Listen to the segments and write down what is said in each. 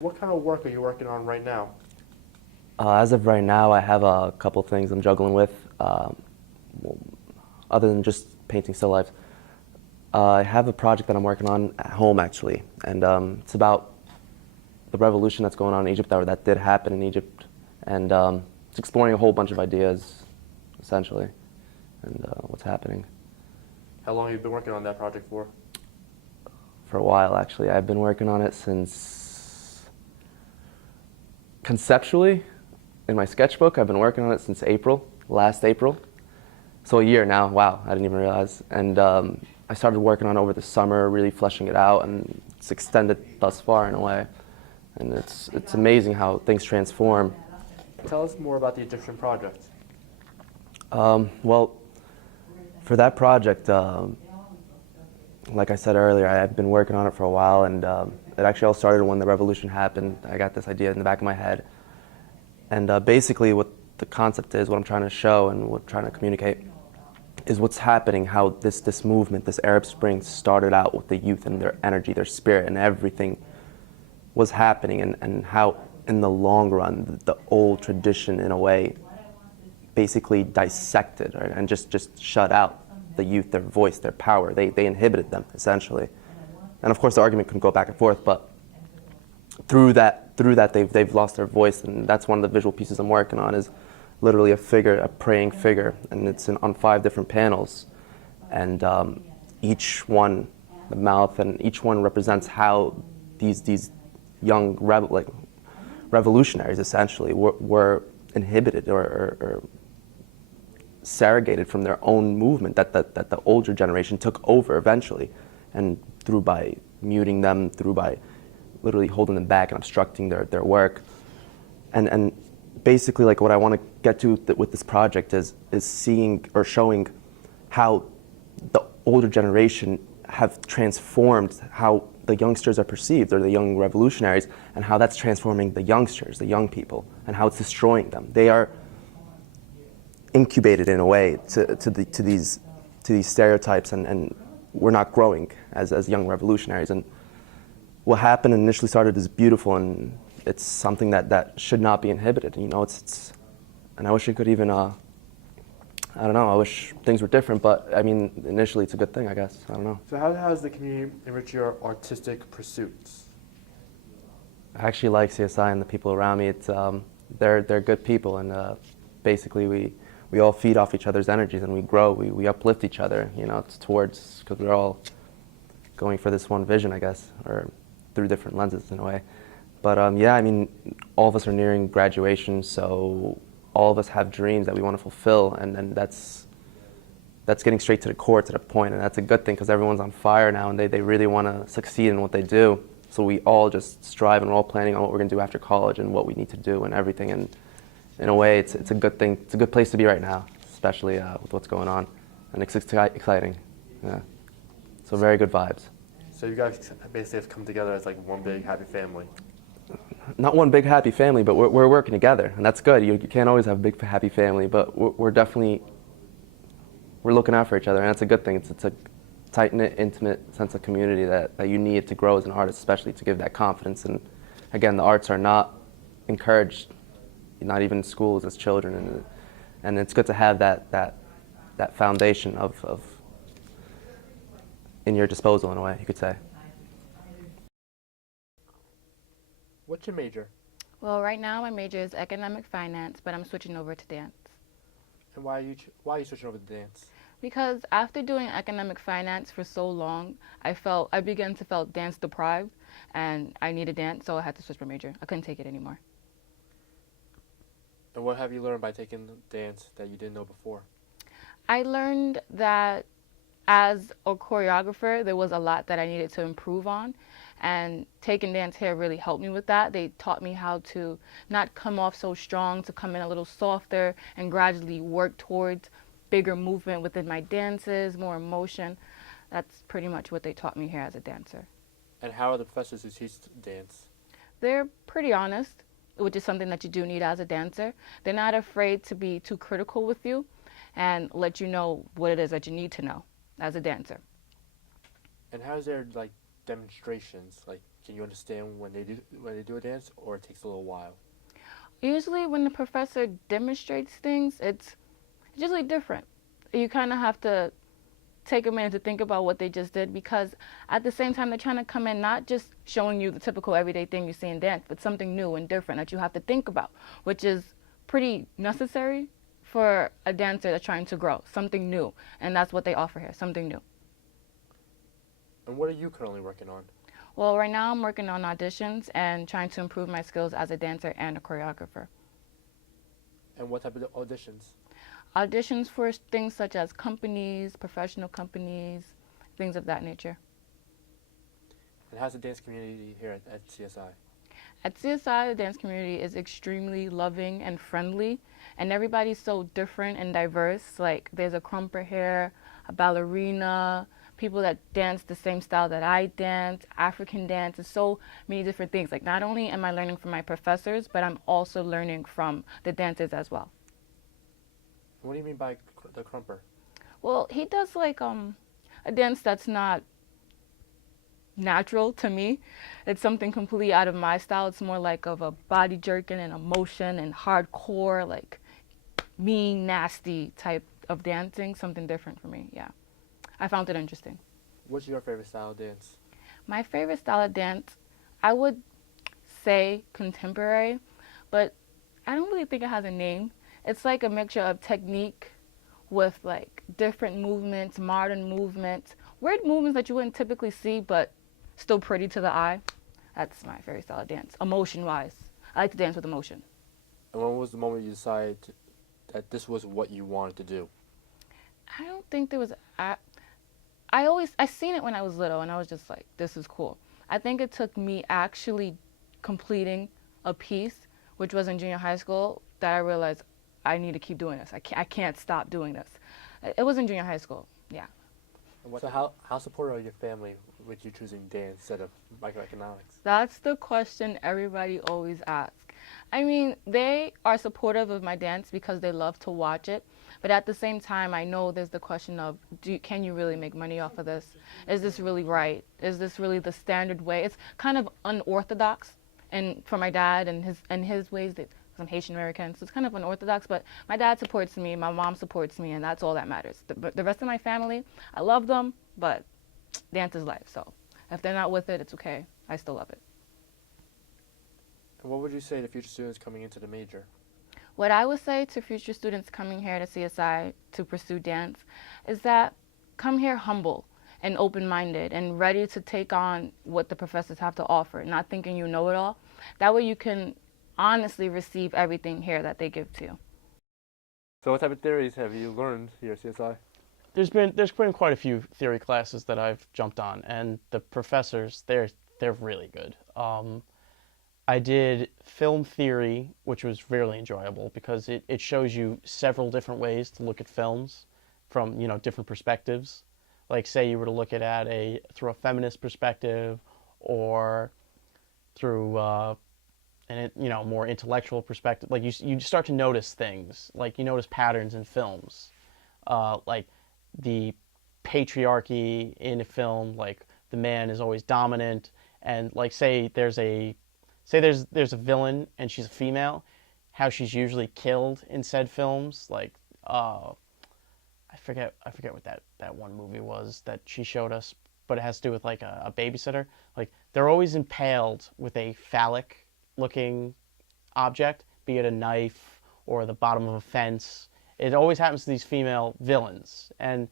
What kind of work are you working on right now? As of right now, I have a couple things I'm juggling with, well, other than just painting still lifes. I have a project that I'm working on at home, actually, and it's about the revolution that's going on in Egypt, or that did happen in Egypt, and it's exploring a whole bunch of ideas, essentially, and what's happening. How long have you been working on that project for? For a while, actually. I've been working on it since, conceptually, in my sketchbook, I've been working on it since April, last April. So a year now, wow, I didn't even realize. And I started working on it over the summer, really fleshing it out, and it's extended thus far in a way. And it's amazing how things transform. Tell us more about the Egyptian project. Well, for that project, like I said earlier, I've been working on it for a while, and it actually all started when the revolution happened. I got this idea in the back of my head. And basically what the concept is, what I'm trying to show and what I'm trying to communicate, is what's happening, how this movement, this Arab Spring started out with the youth and their energy, their spirit, and everything was happening, and how in the long run, the old tradition in a way basically dissected, right, and just shut out the youth, their voice, their power. They inhibited them, essentially. And of course the argument can go back and forth, but through that they've lost their voice, and that's one of the visual pieces I'm working on, is literally a figure, a praying figure, and it's on 5 different panels, and each one, the mouth, and each one represents how these young revolutionaries essentially were inhibited or surrogated from their own movement that the older generation took over eventually, and through by muting them, through by literally holding them back and obstructing their work. And basically, like, what I want to get to with this project is seeing or showing how the older generation have transformed how the youngsters are perceived, or the young revolutionaries, and how that's transforming the youngsters, the young people, and how it's destroying them. They are incubated in a way to these stereotypes, and we're not growing as young revolutionaries. And what happened initially started as beautiful, and it's something that should not be inhibited. You know, and I wish it could even, I don't know, I wish things were different, but I mean, initially it's a good thing, I guess. I don't know. So how has the community enriched your artistic pursuits? I actually like CSI and the people around me. It's, they're good people, and basically we all feed off each other's energies, and we grow, we uplift each other, you know, towards, because we're all going for this one vision, I guess, or through different lenses in a way. But yeah, I mean, all of us are nearing graduation, so all of us have dreams that we want to fulfill, and that's getting straight to the core, to the point, and that's a good thing, because everyone's on fire now, and they really want to succeed in what they do. So we all just strive, and we're all planning on what we're going to do after college and what we need to do and everything. And in a way, it's a good thing. It's a good place to be right now, especially with what's going on, and it's exciting. Yeah. So very good vibes. So you guys basically have come together as like one big happy family. Not one big happy family, but we're working together, and that's good. You can't always have a big happy family, but we're definitely, we're looking out for each other, and that's a good thing. It's a tight-knit, intimate sense of community that you need to grow as an artist, especially to give that confidence. And again, the arts are not encouraged, not even in schools, as children, and it's good to have that foundation of in your disposal, in a way, you could say. What's your major? Well, right now my major is economic finance, but I'm switching over to dance. And why are you switching over to dance? Because after doing economic finance for so long, I began to feel dance deprived, and I needed dance, so I had to switch my major. I couldn't take it anymore. And what have you learned by taking dance that you didn't know before? I learned that as a choreographer, there was a lot that I needed to improve on, and taking dance here really helped me with that. They taught me how to not come off so strong, to come in a little softer, and gradually work towards bigger movement within my dances, more emotion. That's pretty much what they taught me here as a dancer. And how are the professors who teach dance? They're pretty honest, which is something that you do need as a dancer. They're not afraid to be too critical with you and let you know what it is that you need to know as a dancer. And how is there like demonstrations? Like, can you understand when they do a dance, or it takes a little while? Usually, when the professor demonstrates things, it's usually different. You kind of have to take a minute to think about what they just did, because at the same time they're trying to come in not just showing you the typical everyday thing you see in dance, but something new and different that you have to think about, which is pretty necessary for a dancer that's trying to grow, something new. And that's what they offer here, something new. And what are you currently working on? Well, right now I'm working on auditions and trying to improve my skills as a dancer and a choreographer. And what type of auditions? Auditions for things such as companies, professional companies, things of that nature. And how's the dance community here at CSI? At CSI, the dance community is extremely loving and friendly, and everybody's so different and diverse. Like, there's a krumper here, a ballerina, people that dance the same style that I dance, African dance, and so many different things. Like, not only am I learning from my professors, but I'm also learning from the dancers as well. What do you mean by the krumper? Well, he does like a dance that's not natural to me. It's something completely out of my style. It's more like of a body jerking and emotion and hardcore, like mean, nasty type of dancing. Something different for me, yeah. I found it interesting. What's your favorite style of dance? My favorite style of dance, I would say contemporary, but I don't really think it has a name. It's like a mixture of technique with like different movements, modern movements, weird movements that you wouldn't typically see, but still pretty to the eye. That's my favorite style of dance, emotion-wise. I like to dance with emotion. And when was the moment you decided that this was what you wanted to do? I don't think there was. I seen it when I was little, and I was just like, this is cool. I think it took me actually completing a piece, which was in junior high school, that I realized I need to keep doing this. I can't stop doing this. It was in junior high school, yeah. So how supportive are your family with you choosing dance instead of microeconomics? That's the question everybody always asks. I mean, they are supportive of my dance because they love to watch it. But at the same time, I know there's the question of, can you really make money off of this? Is this really right? Is this really the standard way? It's kind of unorthodox, and for my dad and his ways, that I'm Haitian American, so it's kind of unorthodox. But my dad supports me, my mom supports me, and that's all that matters. The rest of my family, I love them, but dance is life. So if they're not with it, it's okay. I still love it. And what would you say to future students coming into the major? What I would say to future students coming here to CSI to pursue dance is that come here humble and open-minded and ready to take on what the professors have to offer, not thinking you know it all. That way you can honestly receive everything here that they give to you. So what type of theories have you learned here at CSI? There's been quite a few theory classes that I've jumped on, and the professors, they're really good. I did film theory, which was really enjoyable because it shows you several different ways to look at films from, different perspectives. Like, say you were to look at it through a feminist perspective, or through more intellectual perspective. Like, you start to notice things, like you notice patterns in films, like the patriarchy in a film, like the man is always dominant, and like say there's a villain and she's a female, how she's usually killed in said films. Like I forget what that one movie was that she showed us, but it has to do with like a babysitter. Like, they're always impaled with a phallic looking object, be it a knife or the bottom of a fence. It always happens to these female villains, and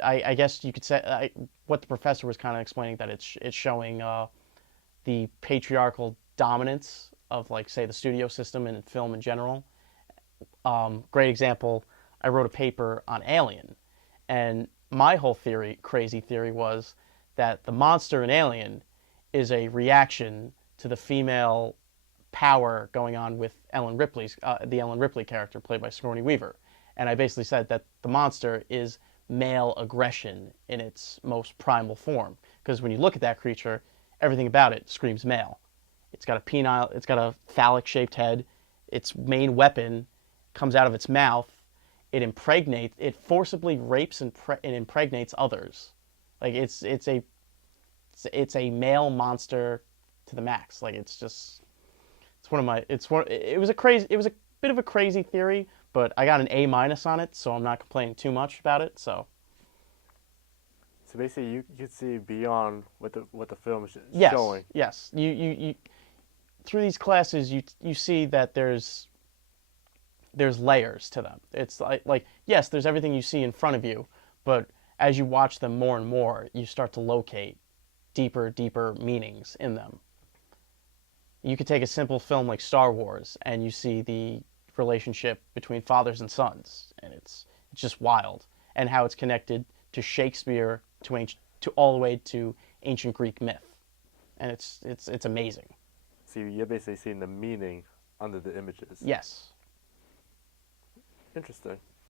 I guess you could say what the professor was kind of explaining, that it's showing the patriarchal dominance of, like, say, the studio system and film in general. Great example, I wrote a paper on Alien, and my whole crazy theory was that the monster in Alien is a reaction to the female power going on with the Ellen Ripley character played by Sigourney Weaver. And I basically said that the monster is male aggression in its most primal form, because when you look at that creature, everything about it screams male. It's got a phallic-shaped head. Its main weapon comes out of its mouth. It forcibly rapes and impregnates others. Like, it's a male monster to the max. Like it's one of my it was a bit of a crazy theory, but I got an A- on it, so I'm not complaining too much about it. So So basically, you could see beyond what the film is yes, showing. yes, you through these classes you see that there's layers to them. It's like yes, there's everything you see in front of you, but as you watch them more and more, you start to locate deeper meanings in them. You could take a simple film like Star Wars and you see the relationship between fathers and sons, and it's just wild, and how it's connected to Shakespeare, to all the way to ancient Greek myth, and it's amazing. So you're basically seeing the meaning under the images. Yes. Interesting.